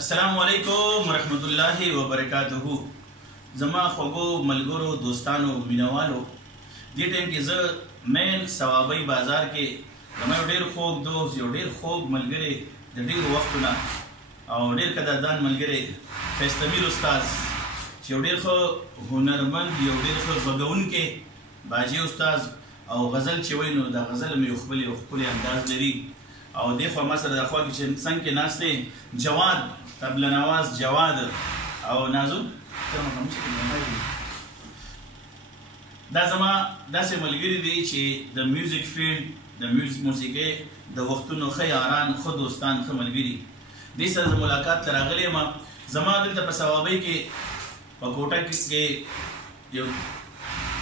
السلام علیکم ورحمت الله وبرکاته. زما خوږو ملګرو دوستانو مینوالو، دې ټایم کې زه مین ثوابي بازار کې زما یو ډېر خوږ دوست، یو ډېر خوږ ملګری د ډېرو وختونه او ډېر قدردان ملګری ښایسته میر استاد چې یو ډېر ښه هنرمند، یو ډېر ښه غږونکی باجي استاد او غزل چې وایي نو د غزل مې یو ښکلی انداز لري. او دې خوا ما سره د خوا کې چې څنګ کې ناست دی جواد طبله نواز جواد او نازو، دا زما داسې ملګري دي چې د میوزیک فیلډ د موسیقۍ د وختونو ښه یاران، ښه دوستان، ښه ملګري. دې سره د ملاقات ته راغلی یم. زما دلته په ثوابۍ کې په کوټه کې یو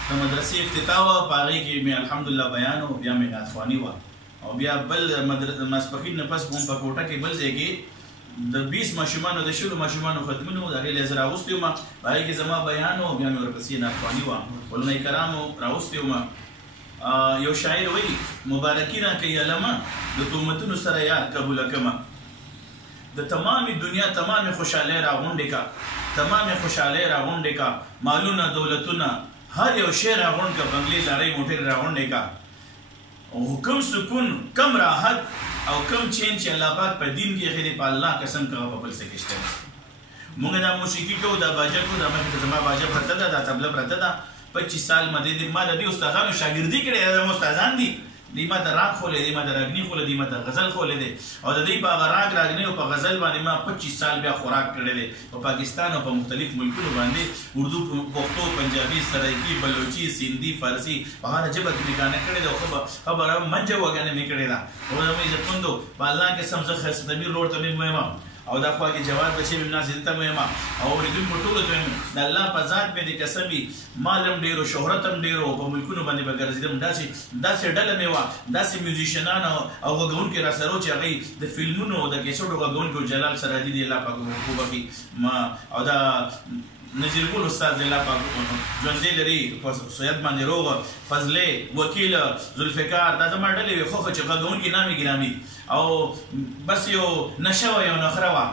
د مدرسې افتتاح وه، په هغې کې مې الحمدلله بیان و، بیا مې نعتخواني وه او بیا بل ماسپښین نه پس هم په کوټه کې بل ځای کې د 20 ماشومانو د شلو ماشومانو ختمونه و، د هغې زه راوستی وم، په هغې کې زما بیان و، بیا مې ورپسې نعتخواني وه. علمای کرامو راوستی وم. یو شاعر وایي مبارکي راکوي علمه د تهمتونو سره یار قبوله کمه، د تمامې دنیا تمامې خوشحالۍ راغونډې کا، تمامې خوشحالۍ راغونډې کا، مالونه دولتونه هر یو شی راغونډ کا، بنګلې لارۍ موټرې راغونډې کا، او کم سکون کم راحت او کم چین چې الله پاک په دین کې اخري په الله قسم کوه په بل څه کې شته. مونږ دا موسیقي کوو، دا باجه کوو، دا مخکې زما باجه پرته ده، دا طبله پرته ده. 25 سال ما د دې استادانو شاګردي کړې ده. زما استادان دي، دوی ما ته راګ ښولی دی، ما ته راګني ښولی دی، ما ته غزل ښولی دی، او د دوی په هغه راګ راګنۍ او په غزل باندې ما 25 سال بیا خوراک کړی دی. په پاکستان او په مختلف ملکونو باندې اردو، پښتو، پنجابي، سرایکي، بلوچي، سندي، فارسي په هره ژبه کې مې ګانې کړې ده او خبره منجه وګانې مې کړې ده. او زما عزتمندو په الله قسم زه ښایسته میر روډ ته مې ویم او دا خوا کې جواد بچی مې ناز دلته مې یم او اورېدونکو ټولو ته یم د الله په ذات مې دې قسم وي، مال هم ډېر و، شهرت هم ډېر و، په ملکونو باندې به ګرځېدم. داسې ډله مې وه، داسې میوزیشنان او غږونکي را سره و چې هغوی د فلمونو او د کیسټو غږونکي جلال سراجي دی الله پاک وبخي، او دا نذیر ګل استاد دی الله پاک ژوندی لري، سید باندې روغ، فضلې، وکیل، ذوالفقار، دا زما ډلې وې خوښه چې غږونکي نامې ګرامي او بس یو نشه وه، یو نخره وه،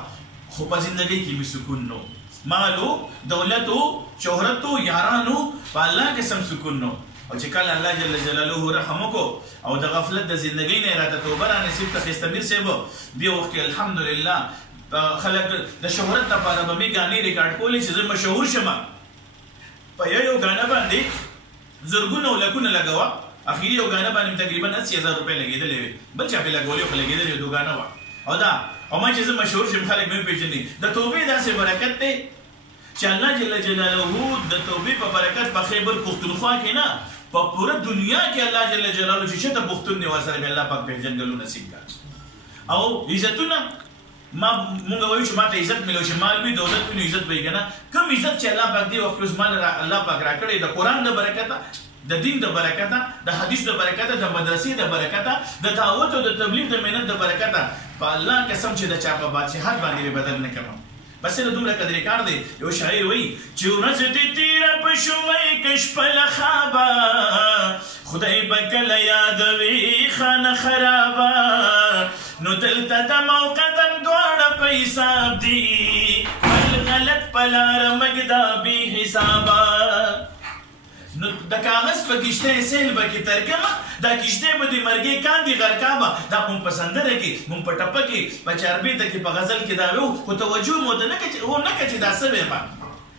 خو په زندګۍ کې مې سکون نو، مالو، دولتو، شهرتو، یارانو، په الله قسم سکون نو. او چې کله الله جل جلاله رحم وکړو او د غفلت د زندګۍ نه یې راته توبه را نصیب کړه ښایسته میر صاحب، دې وخت کې الحمدلله خلک د شهرت لپاره به مې ګانې ریکارډ کولې چې زه مشهور شم. په یو ګانه باندې زرګونه او لکونه لګوه، اخري یو ګانه باندې تقریبا 80,000 روپۍ لګېدلې وې، بل چا پې لګولې خو لګېدلې وې، 2 ګانه وه. او دا او ما چې زه مشهور شم خلک مې وپېژني. د توبې داسې برکت دی چې الله جل جلاله د توبې په برکت په خیبر پښتونخوا کې نه، په پوره دنیا کې الله جل جلاله چې چېرته پښتون دی ورسره به الله پاک پېژندګلو نصیب کړي. او عزتونه مونږ وایو چې ما ته عزت ملو چې مال وي، دولت وي، نو عزت به یې که نه. کوم عزت چې الله پاک دې وخت اوس مال الله پاک راکړی د قرآن د برکته، د دین د برکته، د حدیث د برکته، د مدرسې د برکته، د دعوت او د تبلیغ د محنت د برکته، په الله قسم چې د چا په بادشاهت باندې به بدل نه کړم. بس نه دومره قدر کار دی. یو شاعر وایي چې ورځ دې تېره په شومۍ که شپه له خوابه، خدای به کله یادوي خانه خرابه، نو دلته دم او قدم دواړه په حساب دي، بل غلط په لاره مږده بې حسابه. نو د کاغذ په کشته سیل به کې ترکمه، دا کشته به د مرګې کاندي غرقابه. دا مونږ په سندره کې، مونږ په ټپه کې، په چاربیته کې، په غزل کې دا وو، خو توجه مو ته نه کړه چې دا څه ویم،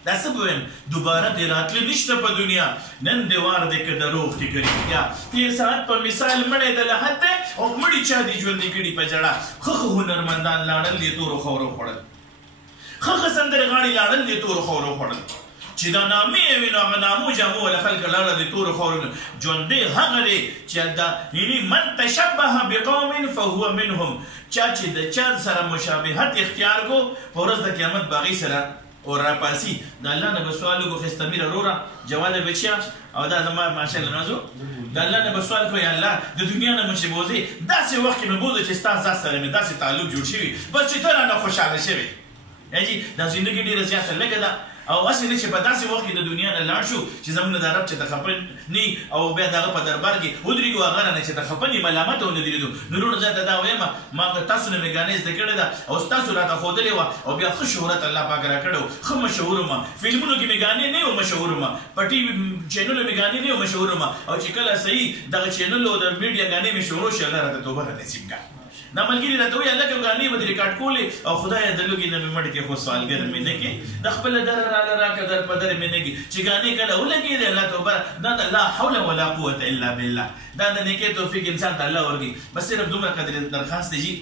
دا څه به ویم. دوباره دې راتلې نشته په دنیا، نن دې وار دی که د روغ کې ګرفتیا. تېر ساعت په مثال مړی د لحد دی او مړي چا دي ژوندي کړي په جړه. ښه هنرمندان لاړل دې تورو خورو خوړل، ښه سندرې غاړې لاړل دې تورو خورو خوړل، چې دا نامې یې وي نو هغه نامو جامو والا خلک لاړه د تورو خاورو. ژوندی هغه دی چې دا یعنې من تشبه بقوم فهو منهم، چا چې د چا سره مشابهت اختیار کو په ورځ د قیامت به هغې سره او راپاسي. د الله نه به سوال وکړو ښایسته میر وروره جواد بچیا، او دا زما ماشاءالله نازو، د الله نه به سوال کړو یا الله د دنیا نه مو چې بوځې داسې وخت کې مې بوځو چې ستا ذات سره مې داسې تعلق جوړ شوي بس چې ته رانه خوشحاله شوې. جی دا زندګي ډېره زیاته لږه ده او اسې نه چې په داسې وخت کې د دنیا نه لاړ شو چې زموږ د رب چې ته خفه نی او بیا دغه په دربار کې ودرېږو هغه نه چې ته خفه نی ملامت ونه دي لیدو نو وروڼو زه ته دا وایم ما تاسو نه مې ګانې زده کړې ده او ستاسو راته ښودلې وه او بیا ښه شهرت الله پاک راکړی و ښه مشهور وم فلمونو کې مې ګانې نه وم مشهور وم په ټي وي چینلو مې ګانې نه وم مشهور وم او چې کله صحیح دغه چینل او د میډیا ګانې مې شروع شي الله راته توبه را نصیب کړه دا ملګري راته وایي هلکه ګانې به دې ریکارډ کولې او خدایه د لوږې نه مې مړ کړې خو سوالګر مې نه کړې د خپله دره راله راکړه در په دره مې نه کړې چې ګانې کله ولګېدې الله توبه دا د لا حول ولا قوة الا بالله دا د نیکۍ توفیق انسان ته الله ورکړي بس صرف دومره قدر درخواست دی جي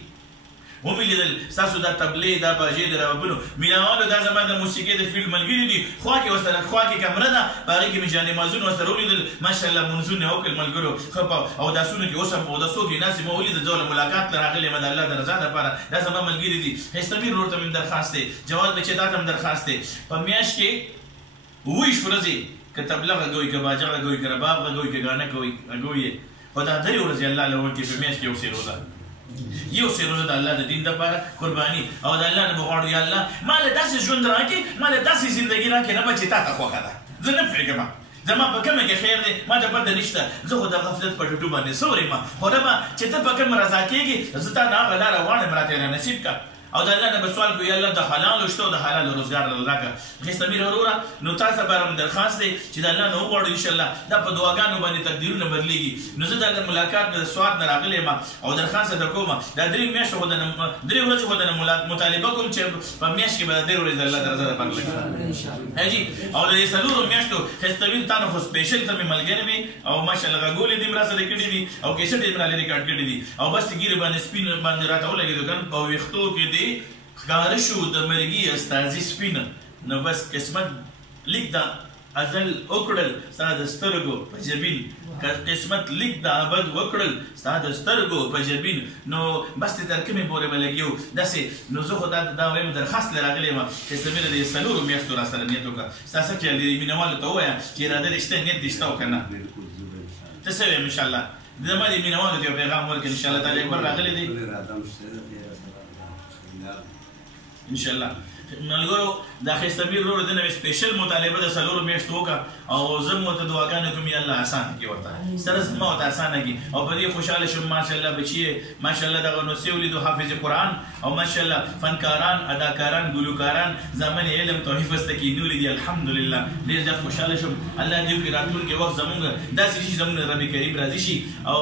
ومې لیدل ستاسو دا تبلیغ دا باجې د ربابونو مینهوالو دا زما د موسیقۍ د فیلډ ملګري دي خوا کې ورسره خوا کې کمره ده په هغې کې مې جانمازونه ورسره ولیدل ماشاءالله منځونه یې وکړل ملګرو ښه په اوداسونو کې اوس هم په اوداسو کې ناست ما ولیدل زه له ملاقات له راغلی یم د الله د رضا دپاره دا زما ملګري دي هیستمیر ورور ته مې درخواست دی جواد بچې تا ته هم درخواست دی په میاشت کې 20 ورځې که تبلیغ غږوي که باجه غږوي که رباب غږوي که ګانه غږوي خو دا 3 ورځې الله له ورکړي په میاشت کې یو سې روزه یو سې روزه د الله د دین دپاره قرباني او د الله نه به غواړو یا الله ما له داسې ژوند راکړې ما له داسې زندګي راکړې نه به چې تا ته خوښه ده زه نه پوهېږم زما په کومه کې خیر دی ما ته پته نشته زه خو د غفلت په ټوټو باندې څه ورېږم خو نه به چې ته په کوم رضا کېږي زه تا نه هغه لاره غواړم راته را نصیب کړه او د الله نه به سوال کوي یا الله د حلالو شته او د حلالو روزګار راکړه خیستمیر وروره نو تا ته به هم درخواست دی چې د الله نه وغواړو انشاءالله دا په دعاګانو باندې تقدیرونه بدلېږي نو زه د ملاقات نه د سواد نه راغلی یم او درخواست در کوم دا 3 میاشتې خو 3 ورځې خو د مطالبه کوم چې په میاشت کې به 3 ورځې د الله د رضا دپاره لګي حاجي او د 4 میاشتو خیستمیر تا نه خو سپیشل ته مې ملګری وي او ماشاءالله غږولې دې م راسره کړي دي او کیسټ یې م رالې ریکارډ کړي دي او بس ګیرې باندې سپین باندې راته ولګېدو که په ویښتو کې دې ښکاره شو د مرګي استازي سپینه نو بس قسمت لیک د ازل وکړل ستا د سترګو په جبین قسمت لیک د ابد وکړل ستا د سترګو په جبین نو بس دې تر کومې پورې به لګي داسې نو زه خو دا وایم درخواست له راغلی یم چې سمېره د 4 میاشتو راسره نیت وکړه ستا څه خیال دی مینهوالو ته ووایه چې اراده دې شته نیت دې شته او که نه ته څه وایم انشاءالله زما دې مینهوالو ته یو پیغام ورکړي انشاءالله تعالی اکبر راغلی دی انشاءالله ملګرو دا خیستمیر ورور د نوې سپیشل مطالبه د 4 میاشتو وکړه او زه مو ته دعاګانې کوم الله اسانه کړي ورته سره زما ورته اسانه کړي او په دې خوشحاله شوم ماشاءالله بچي ماشاءالله دغه نو سی ولیدو حافظ قرآن او ماشاءالله فنکاران اداکاران ګلوکاران زمن علم توحیف واستکینو لیدي الحمدلله ډېر زیات خوشحاله شوم الله دې وکړي راتلونکي وخت زمونږ داسې شي زمونږ رب کریم راضي شي او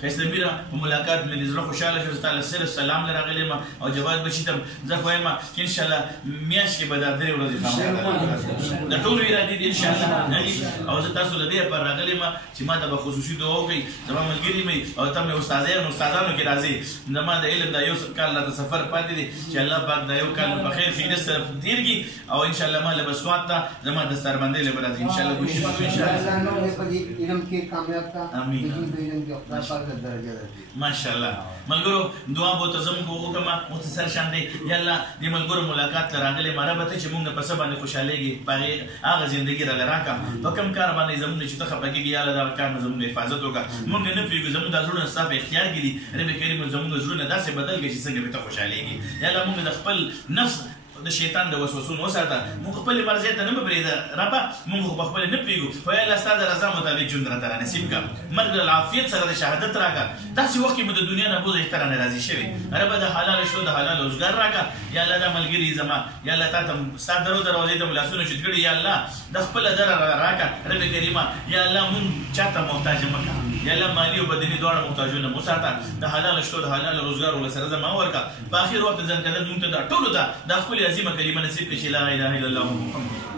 خیستمیر په ملاقات مې زړه خوشحاله شو تعالی صرف سلام لراغلی ما او جواد بچي ته زه خو یم چې انشاءالله میاشت کې به دا 3 ورځې خامخا د ټولو ارادې دي انشاءالله او زه تاسو له دې لپاره راغلی یم چې ما ته به خصوصي دعا وکړئ زما ملګري مې او ته مې استادانو کې راځئ زما د علم دا یو کال راته سفر پاتې دی چې الله پاک دا یو کال په خیر خیرت سره تېر کړي او انشاءالله ما له به سواد ته زما دستاربندۍ له به راځي انشاءالله کوشش وکړو ماشاءالله ملګرو دعا به ته زموږ وکړم مختصر شان دی یا الله دې ملګرو ملاقات ته راغلی ما ربه ته چې موږ نه په څه باندې خوشحالېږي په هغه زندګي راله راکړه په کوم کار باندې زموږ چې ته خفه کېږي یا الله دغه کار نه زموږ حفاظت وکړه موږ نه پوهېږو زموږ دا زړونه ستا په اختیار کې دي رب کریم زموږ زړونه داسې بدل کړي چې څنګه به ته خوشحالېږي یا الله موږ د خپل نفس د شیطان د وسوسو وساته موږ خپل مرزي ته نه مبرېده ربا موږ خو خپل نه پیګو خو یا الله ستاسو رضا مطابق ژوند راته نصیب کړه مرګ د عافیت سره د شهادت راکړه داسې وخت کې مو د دنیا نه بوزه تر ناراضي شوی ربا د حلال شو د حلال روزګار راکړه یا الله د ملګری زما یا الله تاسو ستاسو دروازې ته ملاسونه چې کړي یا الله د خپل در راکړه رب کریمه یا الله مون چاته محتاج مکه یا الله مالی او بدني دواړه محتاجونه مو ساته د حلال شو د حلال روزګار ول سره زما ورکړه په اخر وخت ځان کده مونږ ته ټولو ته د خپل عظیمه کلمه نصیب کړي لا اله الا الله محمد